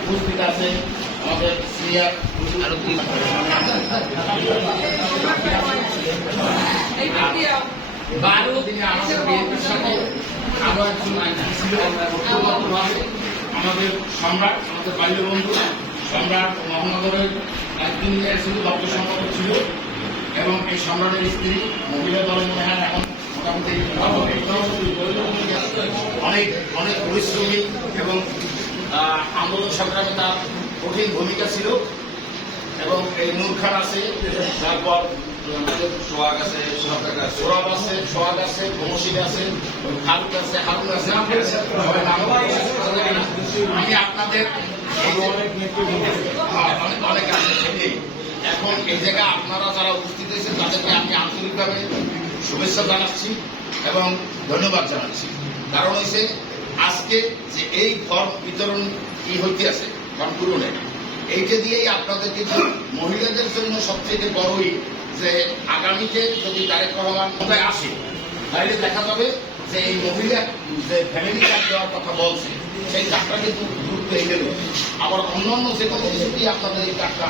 উপস্থিত আছে আমাদের সিনিয়র আরও বারো দিনে আমাদের সাথে আরও একজন ছিল আমাদের সম্রাট আমাদের বাল্য বন্ধু সম্রাট মহানগরের একদিন ছিল দপ্তর সম্পাদক ছিল এবং এই সম্রাটের স্ত্রী মহিলা দল মনে হয়, এখন মোটামুটি অনেক অনেক পরিশ্রমী এবং আন্দোলন সংগ্রামে তার কঠিন ভূমিকা ছিল। এবং এই নূর খান আছে, তারপর সোহাগ আছে সোহাগ আছে সোহাগ আছে কমসিদ আছে হারুক আছে, হারুন আছে আমি আপনাদের অনেক অনেক এখন এই জায়গায় আপনারা যারা উপস্থিত হয়েছেন, তাদেরকে আমি আন্তরিকভাবে শুভেচ্ছা জানাচ্ছি এবং ধন্যবাদ জানাচ্ছি। কারণ হয়েছে আজকে যে এই ফর্ম বিতরণ কি হইতে আছে ফর্ম পূরণে এইটা দিয়েই আপনাদের কিন্তু মহিলাদের জন্য সবচেয়ে বড়ই যে আগামীতে যদি তারেক রহমান কোথায় আসে তাহলে দেখা যাবে যে এই মহিলা যে ফ্যামিলি কার্ড দেওয়ার কথা বলছে, সেই কার্ডটা কিন্তু গুরুত্ব এলেও আবার অন্যান্য যে কোনো কিছুতেই আপনাদের এই কার্ডটা